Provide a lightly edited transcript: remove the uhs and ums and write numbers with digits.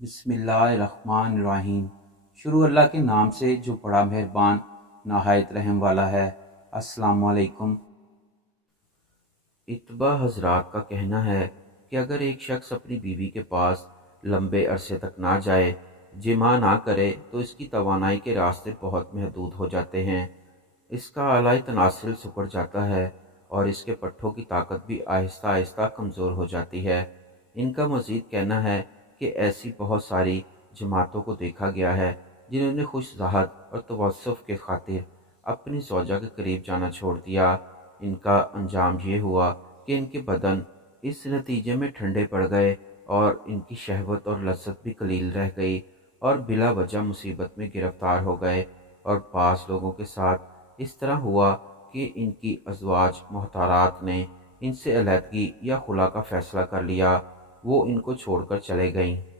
بسم اللہ الرحمن الرحیم۔ شروع اللہ کے نام سے جو بڑا مہربان نہایت رحم والا ہے۔ السلام علیکم۔ اتباع حضرات کا کہنا ہے کہ اگر ایک شخص اپنی بیوی کے پاس لمبے عرصے تک نہ جائے، جماع نہ کرے، تو اس کی توانائی کے راستے بہت محدود ہو جاتے ہیں، اس کا اعلی تناسل سکڑ جاتا ہے اور اس کے پٹھوں کی طاقت بھی آہستہ آہستہ کمزور ہو جاتی ہے۔ ان کا مزید کہنا ہے کہ ایسی بہت ساری جماعتوں کو دیکھا گیا ہے جنہوں نے خوش ذات اور توسف کے خاطر اپنی زوجہ کے قریب جانا چھوڑ دیا۔ ان کا انجام یہ ہوا کہ ان کے بدن اس نتیجے میں ٹھنڈے پڑ گئے اور ان کی شہوت اور لذت بھی قلیل رہ گئی اور بلا وجہ مصیبت میں گرفتار ہو گئے۔ اور بعض لوگوں کے ساتھ اس طرح ہوا کہ ان کی ازواج محترمات نے ان سے علیحدگی یا خلا کا فیصلہ کر لیا، وہ ان کو چھوڑ کر چلے گئیں۔